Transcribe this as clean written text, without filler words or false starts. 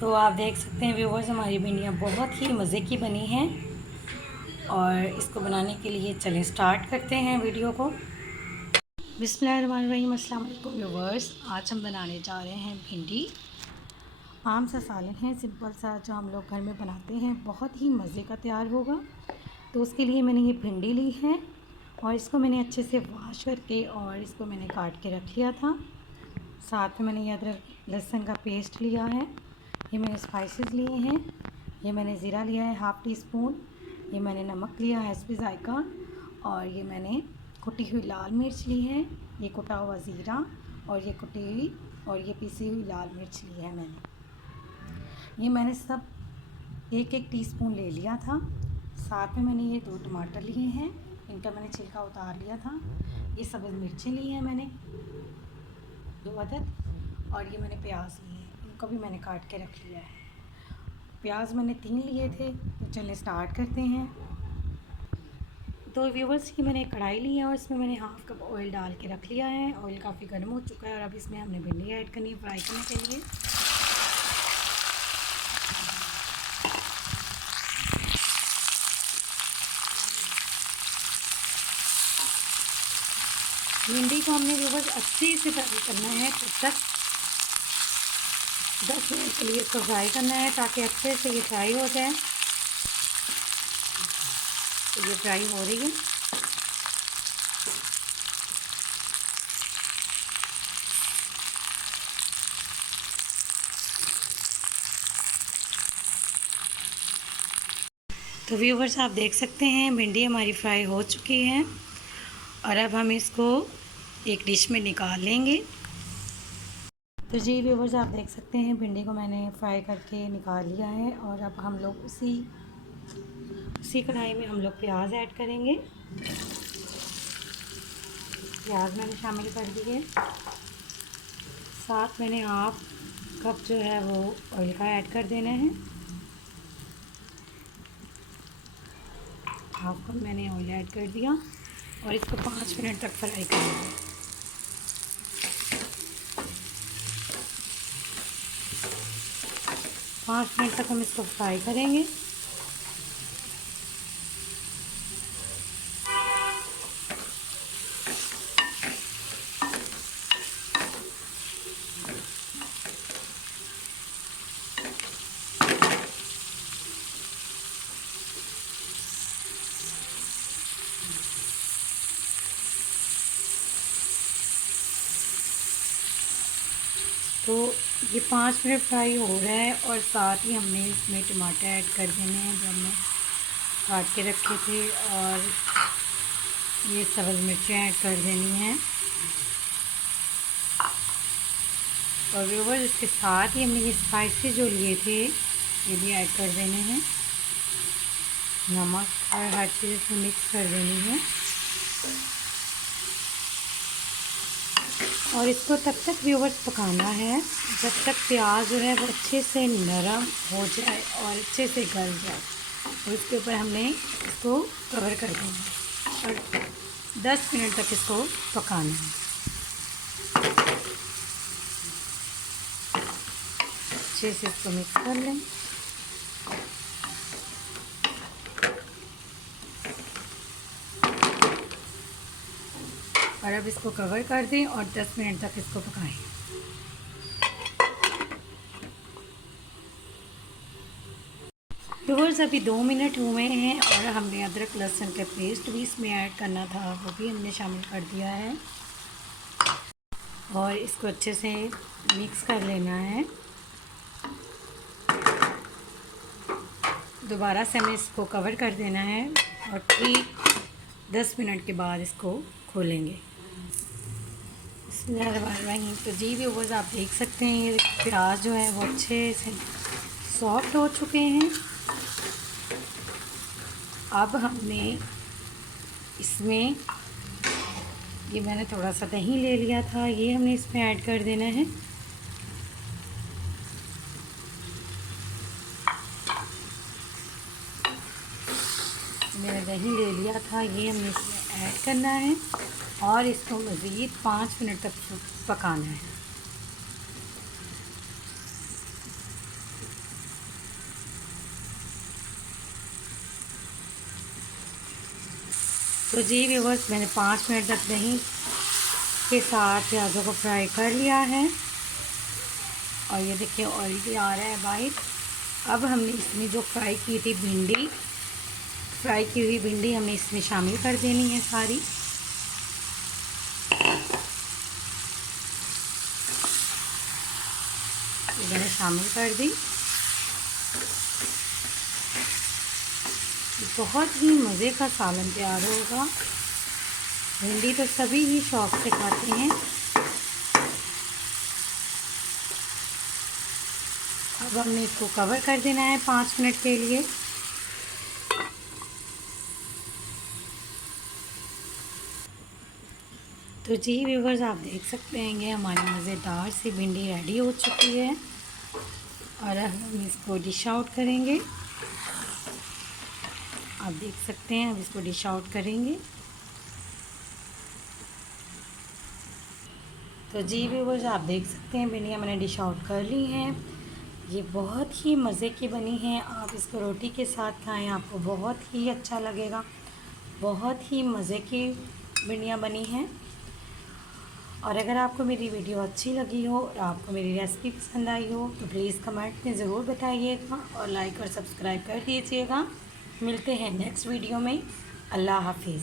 तो आप देख सकते हैं व्यूवर्स, हमारी भिंडियाँ बहुत ही मज़े की बनी हैं। और इसको बनाने के लिए चलें स्टार्ट करते हैं वीडियो को। बिस्मिल्लाहिर्रहमानिर्रहीम, अस्सलाम वालेकुम व्यूवर्स। आज हम बनाने जा रहे हैं भिंडी। आम सा सालन है, सिंपल सा, जो हम लोग घर में बनाते हैं, बहुत ही मज़े का तैयार होगा। तो उसके लिए मैंने ये भिंडी ली है और इसको मैंने अच्छे से वॉश करके और इसको मैंने काट के रख लिया था। साथ में मैंने ये अदरक लहसुन का पेस्ट लिया है। ये मैंने स्पाइसेस लिए हैं। ये मैंने ज़ीरा लिया है हाफ़ टी स्पून। ये मैंने नमक लिया है हस्बे ज़ायक़ा। और ये मैंने कुटी हुई लाल मिर्च ली है। ये कुटा हुआ ज़ीरा और ये कुटी हुई और ये पिसी हुई लाल मिर्च ली है मैंने। ये मैंने सब एक एक टीस्पून ले लिया था। साथ में मैंने ये 2 टमाटर लिए हैं, इनका मैंने छिलका उतार लिया था। ये सब्ज़ मिर्चें ली हैं मैंने 2 अदद। और ये मैंने प्याज लिए हैं, इनको भी मैंने काट के रख लिया है। प्याज मैंने 3 लिए थे। तो चलिए स्टार्ट करते हैं। तो व्यूवर्स, ये मैंने कढ़ाई ली है और इसमें मैंने हाफ़ कप ऑयल डाल के रख लिया है। ऑयल काफ़ी गर्म हो चुका है और अब इसमें हमने भिंडी ऐड करनी है फ्राई करने के लिए। भिंडी को हमने व्यूवर्स अच्छे से फ्राई करना है, तब तक 10 मिनट के लिए इसको फ्राई करना है ताकि अच्छे से ये फ्राई हो जाए। तो ये फ्राई हो रही है। तो व्यूवर्स, आप देख सकते हैं भिंडी हमारी फ्राई हो चुकी है और अब हम इसको एक डिश में निकाल लेंगे। तो जी व्यूवर्स, आप देख सकते हैं भिंडी को मैंने फ्राई करके निकाल लिया है और अब हम लोग उसी कढ़ाई में हम लोग प्याज ऐड करेंगे। प्याज मैंने शामिल कर दी है। साथ मैंने हाफ कप जो है वो ऑयल का ऐड कर देना है। हाफ कप मैंने ऑयल ऐड कर दिया और इसको 5 मिनट तक फ्राई करेंगे। पाँच मिनट तक हम इसको फ्राई करेंगे। तो ये 5 मिनट फ्राई हो रहा है और साथ ही हमने इसमें टमाटर ऐड कर देने हैं जो हमने काट के रखे थे, और ये सब्ज़ मिर्चें ऐड कर देनी हैं। और व्यूवर्स, इसके साथ ही हमने ये स्पाइसेस जो लिए थे ये भी ऐड कर देने हैं। नमक और हर चीज़ इसमें मिक्स कर देनी है और इसको तब तक व्यूवर्स पकाना है जब तक प्याज जो है वो अच्छे से नरम हो जाए और अच्छे से गल जाए। और इसके ऊपर हमने इसको कवर कर देना है और 10 मिनट तक इसको पकाना है। अच्छे से इसको मिक्स कर लें। और अब इसको कवर कर दें और 10 मिनट तक इसको पकाएं। व्यूअर्स, अभी 2 मिनट हुए हैं और हमने अदरक लहसुन का पेस्ट भी इसमें ऐड करना था, वो भी हमने शामिल कर दिया है और इसको अच्छे से मिक्स कर लेना है। दोबारा से हमें इसको कवर कर देना है और ठीक 10 मिनट के बाद इसको खोलेंगे। बिस्मिल्लाहिर्रहमानिर्रहीम। तो जी व्यूअर्स, आप देख सकते हैं ये प्याज जो है वो अच्छे से सॉफ्ट हो चुके हैं। अब हमने इसमें ये मैंने थोड़ा सा दही ले लिया था, ये हमने इसमें ऐड कर देना है। मैंने दही ले लिया था, ये हमने इसमें ऐड करना है और इसको मज़ीद 5 मिनट तक पकाना है। तो जी व्यूअर्स, मैंने 5 मिनट तक दही के साथ प्याज़ों को फ्राई कर लिया है और ये देखिए ऑयल भी आ रहा है बाहर। अब हमने इसमें जो फ्राई की थी भिंडी, फ्राई की हुई भिंडी हमने इसमें शामिल कर देनी है सारी। ये मैंने शामिल कर दी। बहुत ही मज़े का सालन तैयार होगा। भिंडी तो सभी ही शौक़ से खाते हैं। अब हमने इसको कवर कर देना है 5 मिनट के लिए। तो जी व्यूअर्स, आप देख सकते हैं कि हमारी मज़ेदार सी भिंडी रेडी हो चुकी है और अब हम इसको डिश आउट करेंगे। आप देख सकते हैं, अब इसको डिश आउट करेंगे। तो जी व्यूअर्स, आप देख सकते हैं भिंडियाँ मैंने डिश आउट कर ली हैं। ये बहुत ही मज़े की बनी हैं। आप इसको रोटी के साथ खाएं, आपको बहुत ही अच्छा लगेगा। बहुत ही मज़े की भिंडियाँ बनी हैं। और अगर आपको मेरी वीडियो अच्छी लगी हो और आपको मेरी रेसिपी पसंद आई हो तो प्लीज़ कमेंट में ज़रूर बताइएगा और लाइक और सब्सक्राइब कर दीजिएगा। मिलते हैं नेक्स्ट वीडियो में। अल्लाह हाफिज़।